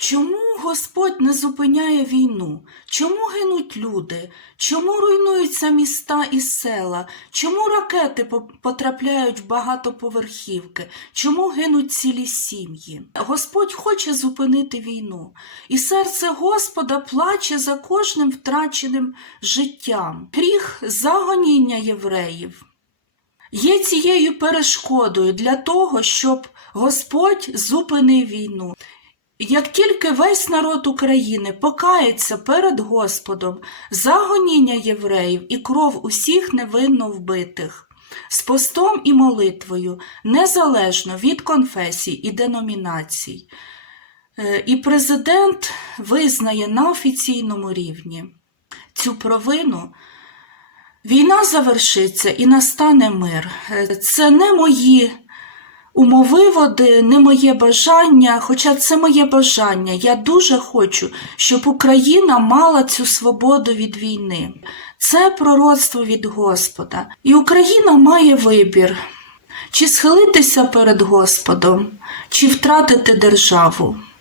Чому Господь не зупиняє війну? Чому гинуть люди? Чому руйнуються міста і села? Чому ракети потрапляють в багатоповерхівки? Чому гинуть цілі сім'ї? Господь хоче зупинити війну, і серце Господа плаче за кожним втраченим життям. Гріх загоніння євреїв є цією перешкодою для того, щоб Господь зупинив війну. Як тільки весь народ України покається перед Господом за гоніння євреїв і кров усіх невинно вбитих, з постом і молитвою, незалежно від конфесій і деномінацій, е, і президент визнає на офіційному рівні цю провину, війна завершиться і настане мир. Е, Це не мої умовиводи, не моє бажання, хоча це моє бажання. Я дуже хочу, щоб Україна мала цю свободу від війни. Це пророцтво від Господа. І Україна має вибір. Чи схилитися перед Господом, чи втратити державу.